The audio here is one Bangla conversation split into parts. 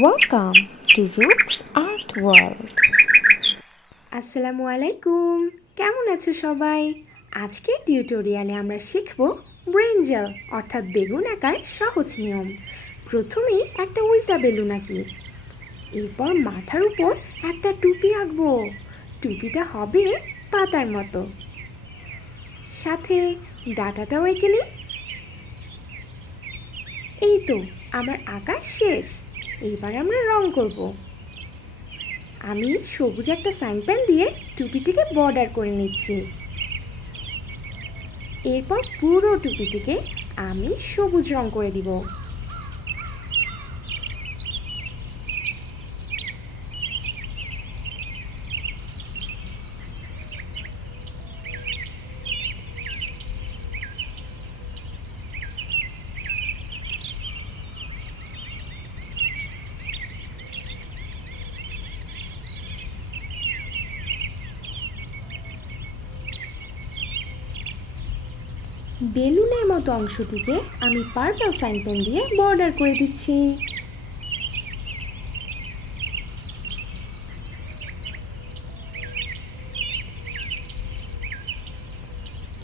Welcome to Rook's Art World. আসসালামু আলাইকুম, কেমন আছো সবাই? আজকের টিউটোরিয়ালে আমরা শিখব ব্রিঞ্জাল অর্থাৎ বেগুন আঁকার সহজ নিয়ম। প্রথমেই একটা উল্টা বেলুন আঁকি, এরপর মাথার উপর একটা টুপি আঁকবো। টুপিটা হবে পাতার মতো, সাথে ডাঁটাটাও এঁকে নিই। এই তো আমার আঁকা শেষ। এইবার আমরা রং করব। আমি সবুজ একটা সাইন পেন দিয়ে টুপিটিকে বর্ডার করে নিচ্ছি। এরপর পুরো টুপিটিকে আমি সবুজ রং করে দিব। বেলুনের মতো অংশটিকে আমি পার্পল সাইন পেন দিয়ে বর্ডার করে দিচ্ছি।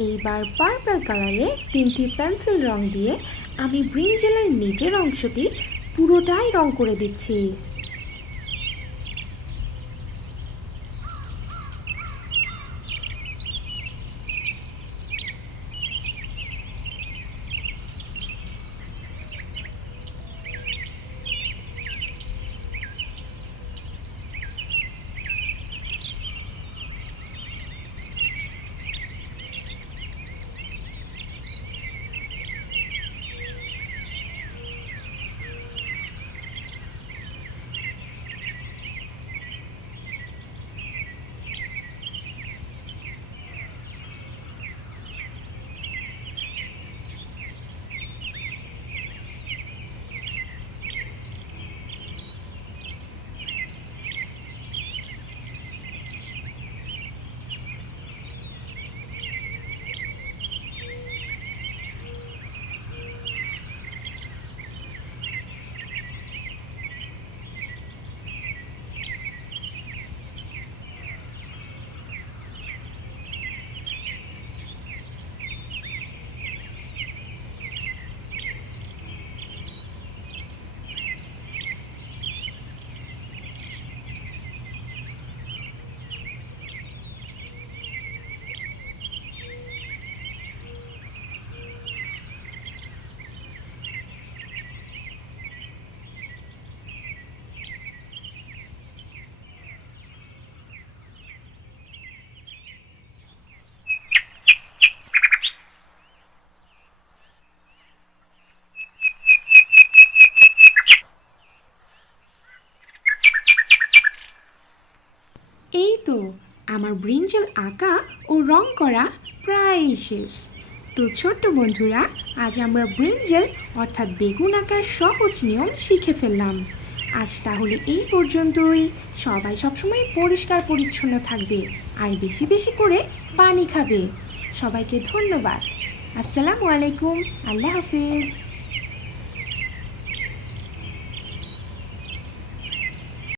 এইবার পার্পল কালারের তিনটি পেন্সিল রং দিয়ে আমি ব্রিঞ্জালের নিচের অংশটি পুরোটাই রং করে দিচ্ছি। এই তো আমার ব্রিঞ্জাল আঁকা ও রং করা প্রায় শেষ। তো ছোট্ট বন্ধুরা, আজ আমরা ব্রিঞ্জাল অর্থাৎ বেগুন আঁকার সহজ নিয়ম শিখে ফেললাম। আজ তাহলে এই পর্যন্তই। সবাই সবসময় পরিষ্কার পরিচ্ছন্ন থাকবে আর বেশি বেশি করে পানি খাবে। সবাইকে ধন্যবাদ। আসসালামু আলাইকুম, আল্লাহ হাফেজ।